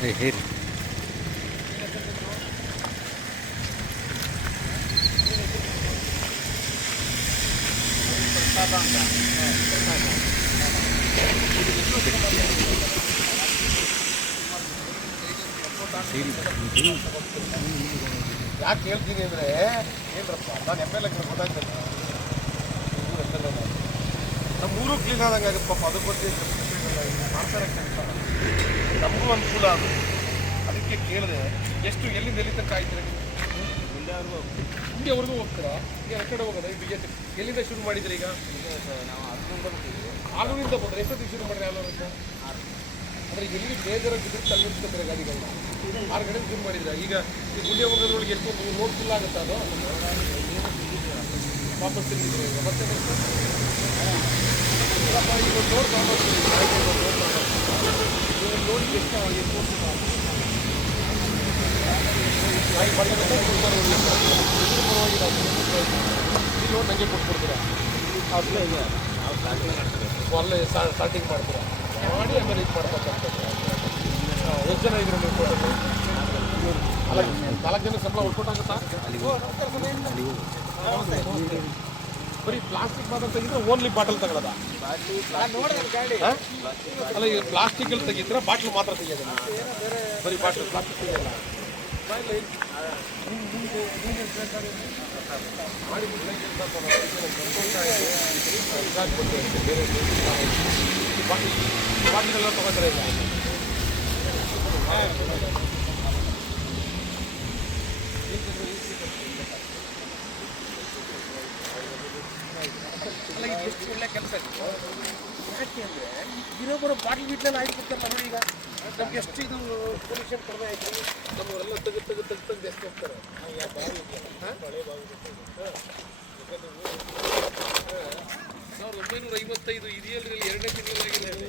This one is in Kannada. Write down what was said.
ಹೇಳಿ ಯಾಕೆ ಹೇಳ್ತೀನಿ ಅಂದರೆ ಏನ್ರಪ್ಪ ನಾನು ಎಮ್ ಎಲ್ ಎ ಗೊತ್ತಾಗ್ತದೆ ನಮ್ಮೂರು ಕ್ಲೀನ್ ಆದಂಗೆ ಆಗುತ್ತೆ ಪಾಪ ಅದ್ರ ಬಗ್ಗೆ ಮಾಡ್ತಾರೆ ಕೆಲಸ ನಮಗೂ ಅನುಕೂಲ ಅದು ಅದಕ್ಕೆ ಕೇಳಿದೆ ಎಷ್ಟು ಎಲ್ಲಿಂದ ಎಲ್ಲಿ ತನಕ ಆಯ್ತೀರ ಹಿಂಗೆವರೆಗೂ ಹೋಗ್ತೀರಾ ಈಗ ಆ ಕಡೆ ಹೋಗೋದ ಈಗ ಎಲ್ಲಿಂದ ಶುರು ಮಾಡಿದ್ರಿ ಈಗ ನಾವು ಆಲೂರಿಂದ ಬಂದರೆ ಎಷ್ಟೊತ್ತಿಗೆ ಶುರು ಮಾಡಿದ್ರೆ ಆಲೂರಿಂದ ಅಂದರೆ ಎಲ್ಲಿ ಬೇಜಾರಾಗಿ ಬಿದ್ದು ಅಲ್ಲಿ ನಿಂತ್ಕೊಂಡ್ರೆ ಗಾಡಿಗಳನ್ನ 6 ಗಂಟೆಗೆ ಶುರು ಮಾಡಿದ್ರೆ ಈಗ ಈ ಗುಂಡಿ ಹೋಗೋದ್ರೊಳಗೆ ಎಷ್ಟೊಂದು ರೋಡ್ ಫುಲ್ ಆಗುತ್ತೆ ಅದು ವಾಪಸ್ ತಿಂದಿದ್ರು ಈಗ ಮತ್ತೆ ಈಗ ರೋಡ್ ತಗೊಂಡೋಗ್ತೀವಿ ರೋಡ್ ಎಷ್ಟು ಈ ರೋಡ್ ನನಗೆ ಕೊಟ್ಬಿಡ್ತೀರಾ ಅಲ್ಲೇ ಸ್ಟಾರ್ಟಿಂಗ್ ಮಾಡ್ತೀರಾ ಮಾಡಿ ಆಮೇಲೆ ಇದು ಮಾಡ್ಬೇಕಂತದ್ದು ಎಷ್ಟು ಜನ ಇದ್ರು ನೀವು ಅಲ್ಲ 4 ಜನ ಸಂಬಳ ಉಳ್ಕೊಟ್ಟಾಗುತ್ತಾ ಬರೀ ಪ್ಲಾಸ್ಟಿಕ್ ಬಾಟಲ್ ತೆಗಿದ್ರೆ ಓನ್ಲಿ ಬಾಟಲ್ ತಗೊಳ್ಳೋದ ಅಲ್ಲ ಈಗ ಪ್ಲಾಸ್ಟಿಕಲ್ಲಿ ತೆಗಿದ್ರೆ ಬಾಟ್ಲು ಮಾತ್ರ ತೆಗಿಯೋದು ಬರೀ ಬಾಟ್ಲು ಪ್ಲಾಸ್ಟಿಕ್ ತೆಗಿಯಲ್ಲ ಬಾಟ್ಲಿಗೆಲ್ಲ ತಗೋತಾರೆ ಈಗ ಅಲ್ಲ ಇದು ಎಷ್ಟು ಒಳ್ಳೆ ಕೆಲಸ ಯಾಕೆ ಅಂದರೆ ಇರೋ ಬರೋ ಬಾಟ್ಲ್ ಗೀಟ್ಲೆಲ್ಲ ಆಯ್ತು ನೋಡಿ ಈಗ ನಮ್ಗೆ ಎಷ್ಟು ಇದು ಪೊಲ್ಯೂಷನ್ ಕಡಿಮೆ ಆಯ್ತು ನಮ್ಮವರೆಲ್ಲ ತೆಗೆದು ಎಷ್ಟು ಹೋಗ್ತಾರೆ 1955 ಇದೆಯಲ್ರಿ 2ನೇ ತಿಂಗಳಾಗಿದೆ